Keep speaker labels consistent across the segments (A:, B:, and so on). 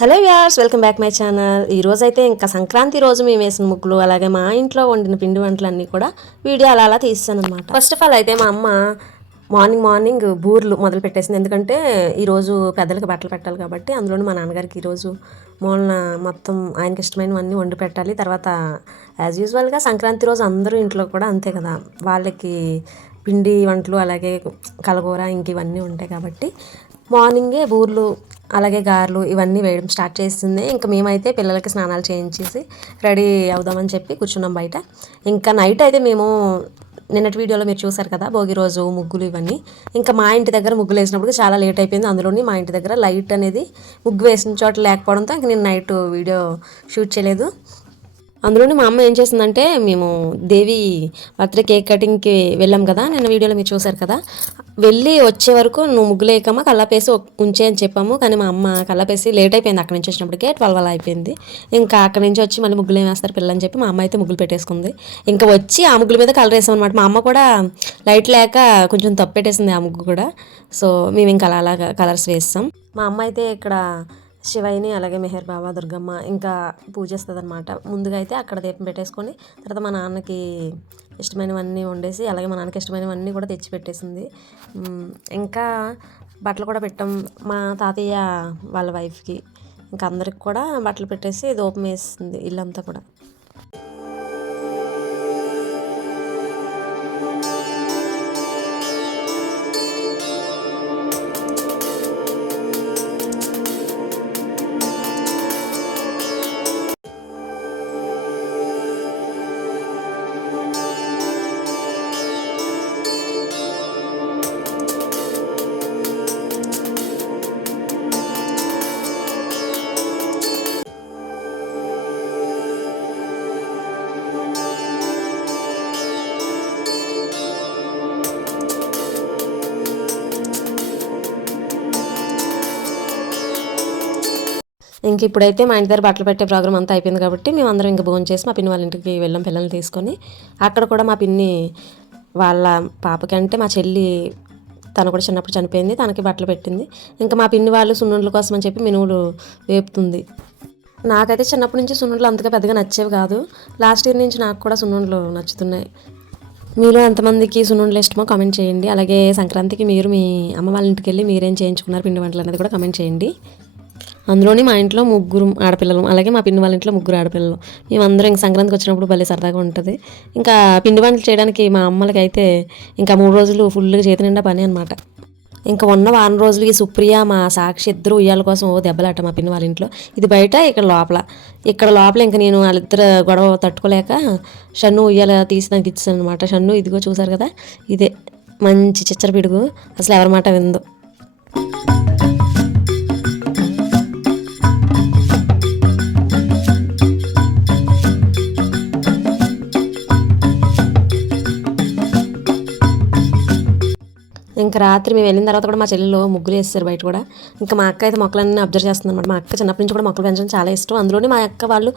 A: Hello guys welcome back my channel. ఈ రోజు అయితే ఇంకా సంక్రాంతి రోజు మేము వేసిన ముగ్గులు అలాగే మా ఇంట్లో వండిన పిండి వంటలన్నీ కూడా వీడియో అలా అలా తీస్తాను అనమాట ఫస్ట్ ఆఫ్ ఆల్ అయితే మా అమ్మ మార్నింగ్ మార్నింగ్ బూర్లు మొదలు పెట్టేసింది. ఎందుకంటే ఈరోజు పెద్దలకి బట్టలు పెట్టాలి కాబట్టి అందులోనూ మా నాన్నగారికి ఈరోజు మూలన మొత్తం ఆయనకి ఇష్టమైనవన్నీ వండి పెట్టాలి. తర్వాత యాజ్ యూజువల్గా సంక్రాంతి రోజు అందరూ ఇంట్లో కూడా అంతే కదా. వాళ్ళకి పిండి వంటలు అలాగే కలగూర ఇంక ఇవన్నీ ఉంటాయి కాబట్టి మార్నింగే బూర్లు అలాగే గారెలు ఇవన్నీ వేయడం స్టార్ట్ చేస్తుంది ఇంకా మేమైతే పిల్లలకి స్నానాలు చేయించేసి రెడీ అవుదామని చెప్పి కూర్చున్నాం బయట. ఇంకా నైట్ అయితే మేము నిన్నటి వీడియోలో మీరు చూసారు కదా భోగి రోజు ముగ్గులు ఇవన్నీ. ఇంకా మా ఇంటి దగ్గర ముగ్గులు వేసినప్పుడు చాలా లేట్ అయిపోయింది. అందులోని మా ఇంటి దగ్గర లైట్ అనేది ముగ్గు వేసిన చోట లేకపోవడంతో ఇంక నేను నైట్ వీడియో షూట్ చేయలేదు. అందులోనే మా అమ్మ ఏం చేసిందంటే మేము దేవి బర్త్డే కేక్ కటింగ్కి వెళ్ళాం కదా నిన్న వీడియోలో మీరు చూసారు కదా వెళ్ళి వచ్చే వరకు నువ్వు ముగ్గులేకమ్మా కల్లాపేసి ఉంచే అని చెప్పాము కానీ మా అమ్మ కల్లాపేసి లేట్ అయిపోయింది అక్కడ నుంచి వచ్చినప్పటికే ట్వెల్వ్ అలా అయిపోయింది. ఇంకా అక్కడి నుంచి వచ్చి మళ్ళీ ముగ్గులు వేస్తారు పిల్లలని చెప్పి మా అమ్మ అయితే ముగ్గులు పెట్టేసుకుంది. ఇంకా వచ్చి ఆ ముగ్గుల మీద కలర్ వేసాం అనమాట మా అమ్మ కూడా లైట్ లేక కొంచెం తప్పెట్టేసింది ఆ ముగ్గు కూడా. సో మేము ఇంకా అలా అలాగా కలర్స్ వేస్తాం. మా అమ్మ అయితే ఇక్కడ శివయ్యని అలాగే మెహర్ బాబా దుర్గమ్మ ఇంకా పూజిస్తుంది అనమాట ముందుగా అయితే అక్కడ దీపం పెట్టేసుకొని తర్వాత మా నాన్నకి ఇష్టమైనవన్నీ వండేసి అలాగే మా నాన్నకి ఇష్టమైనవన్నీ కూడా తెచ్చి పెట్టేసింది. ఇంకా బట్టలు కూడా పెట్టాం మా తాతయ్య వాళ్ళ వైఫ్కి. ఇంకా అందరికి కూడా బట్టలు పెట్టేసి దూపం వేసింది ఇల్లంతా కూడా. ఇంక ఇప్పుడైతే మా ఇంటి దగ్గర బట్టలు పెట్టే ప్రోగ్రామ్ అంతా అయిపోయింది కాబట్టి మేము అందరం ఇంకా భోజనం చేసి మా పిన్ని వాళ్ళ ఇంటికి వెళ్ళాం పిల్లల్ని తీసుకొని. అక్కడ కూడా మా పిన్ని వాళ్ళ పాపకి అంటే మా చెల్లి తను కూడా చిన్నప్పుడు చనిపోయింది తనకి బట్టలు పెట్టింది. ఇంకా మా పిన్ని వాళ్ళు సున్నుండ్ల కోసం అని చెప్పి మినువులు వేపుతుంది. నాకైతే చిన్నప్పటి నుంచి సున్నుండ్లు అంతగా పెద్దగా నచ్చేవి కాదు. లాస్ట్ ఇయర్ నుంచి నాకు కూడా సున్నుండ్లు నచ్చుతున్నాయి. మీలో ఎంతమందికి సున్నుండలు ఇష్టమో కామెంట్ చేయండి. అలాగే సంక్రాంతికి మీరు మీ అమ్మ వాళ్ళ ఇంటికి వెళ్ళి మీరేం చేయించుకున్నారు పిండి వంటలు అనేది కూడా కమెంట్ చేయండి. అందులోని మా ఇంట్లో ముగ్గురు ఆడపిల్లలు అలాగే మా పిండి వాళ్ళ ఇంట్లో ముగ్గురు ఆడపిల్లలు. మేమందరం ఇంక సంక్రాంతికి వచ్చినప్పుడు భలే సరదాగా ఉంటుంది. ఇంకా పిండి వంటలు చేయడానికి మా అమ్మలకి అయితే ఇంకా మూడు రోజులు ఫుల్గా చేతి నిండా పని అనమాట ఇంకా ఉన్న వారం రోజులు ఈ సుప్రియ మా సాక్షి ఇద్దరు ఉయ్యాల కోసం ఓ దెబ్బలాట మా పిన్ని వాళ్ళ ఇంట్లో. ఇది బయట ఇక్కడ లోపల. ఇక్కడ లోపల ఇంకా నేను వాళ్ళిద్దరు గొడవ తట్టుకోలేక షన్ను ఉయ్యాల తీసి నాకు ఇచ్చాను అనమాట షన్ను ఇదిగో చూసారు కదా? ఇదే. మంచి చిచ్చర పిడుగు. అసలు ఎవరి మాట విందో ఇంకా రాత్రి మేము వెళ్ళిన తర్వాత కూడా మా చెల్లెలు ముగ్గులు వేస్తారు బయట కూడా. ఇంకా మా అక్క అయితే మొక్కలన్నీ అబ్జర్వ్ చేస్తుంది అనమాట మా అక్క చిన్నప్పటి నుంచి కూడా మొక్కలు పెంచడం చాలా ఇష్టం. అందులోనే మా అక్క వాళ్ళు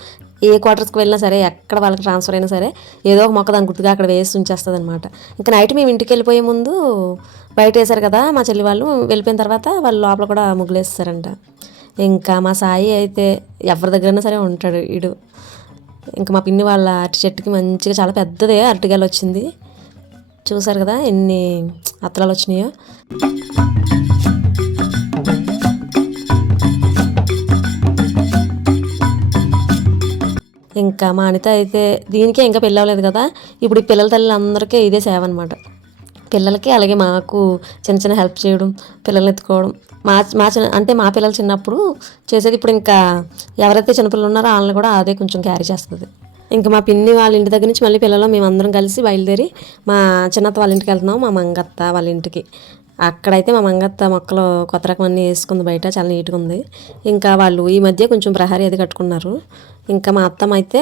A: ఏ క్వార్టర్స్కి వెళ్ళినా సరే ఎక్కడ వాళ్ళకి ట్రాన్స్ఫర్ అయినా సరే ఏదో ఒక మొక్క దాని గుర్తుగా అక్కడ వేసి ఉంచేస్తుంది అనమాట ఇంకా నైట్ మేము ఇంటికి వెళ్ళిపోయే ముందు బయట వేశారు కదా మా చెల్లి వాళ్ళు వెళ్ళిపోయిన తర్వాత వాళ్ళు లోపల కూడా ముగ్గులు వేస్తారంట. ఇంకా మా సాయి అయితే ఎవరి దగ్గరైనా సరే ఉంటాడు ఇడు. ఇంకా మా పిన్ని వాళ్ళ అరటి చెట్టుకి మంచిగా చాలా పెద్దదే అరటిగాలు వచ్చింది. చూసారు కదా ఎన్ని అత్తరాలు వచ్చినాయో? ఇంకా మా అనిత అయితే దీనికే ఇంకా పెళ్ళి అవ్వలేదు కదా. ఇప్పుడు పిల్లల పిల్లల తల్లిలందరికీ ఇదే సేవ అనమాట పిల్లలకి అలాగే మాకు చిన్న చిన్న హెల్ప్ చేయడం పిల్లల్ని ఎత్తుకోవడం. మా మా చిన్న అంటే మా పిల్లలు చిన్నప్పుడు చేసేది ఇప్పుడు ఇంకా ఎవరైతే చిన్నపిల్లలు ఉన్నారో వాళ్ళని కూడా అదే కొంచెం క్యారీ చేస్తుంది. ఇంకా మా పిన్ని వాళ్ళ ఇంటి దగ్గర నుంచి మళ్ళీ పిల్లలు మేమందరం కలిసి బయలుదేరి మా చిన్నత్త వాళ్ళ ఇంటికి వెళ్తున్నాం మా మంగత్త వాళ్ళ ఇంటికి. అక్కడైతే మా మంగత్త మొక్కలు కొత్త రకం అన్నీ వేసుకుంది బయట చాలా నీట్గా ఉంది. ఇంకా వాళ్ళు ఈ మధ్య కొంచెం ప్రహారీ అది కట్టుకున్నారు. ఇంకా మా అత్తమ్మ అయితే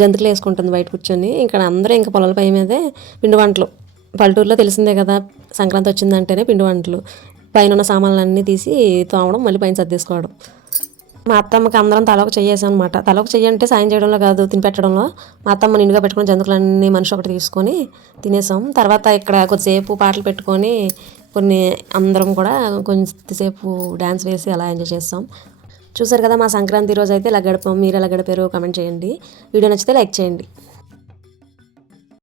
A: జంతుకులు వేసుకుంటుంది బయట కూర్చొని. ఇక్కడ అందరూ ఇంకా పొలాల పై మీదే పిండి వంటలు. పల్లెటూరులో తెలిసిందే కదా సంక్రాంతి వచ్చిందంటేనే పిండి వంటలు. పైన ఉన్న సామాన్లన్నీ తీసి తోమడం మళ్ళీ పైన సర్దేసుకోవడం. మా అత్తమ్మకి అందరం తలకు చేయేసాం అనమాట తలకు చెయ్యంటే సాయం చేయడంలో కాదు తిని పెట్టడంలో. మా అత్తమ్మ నిండుగా పెట్టుకుని జంతువులన్నీ మనిషి ఒకటి తీసుకొని తినేసాం. తర్వాత ఇక్కడ కొద్దిసేపు పాటలు పెట్టుకొని కొన్ని అందరం కూడా కొంచెంసేపు డ్యాన్స్ వేసి అలా ఎంజాయ్ చేస్తాం. చూసారు కదా మా సంక్రాంతి రోజు అయితే ఇలా గడిపాం మీరు ఎలా గడిపారు కామెంట్ చేయండి. వీడియో నచ్చితే లైక్ చేయండి.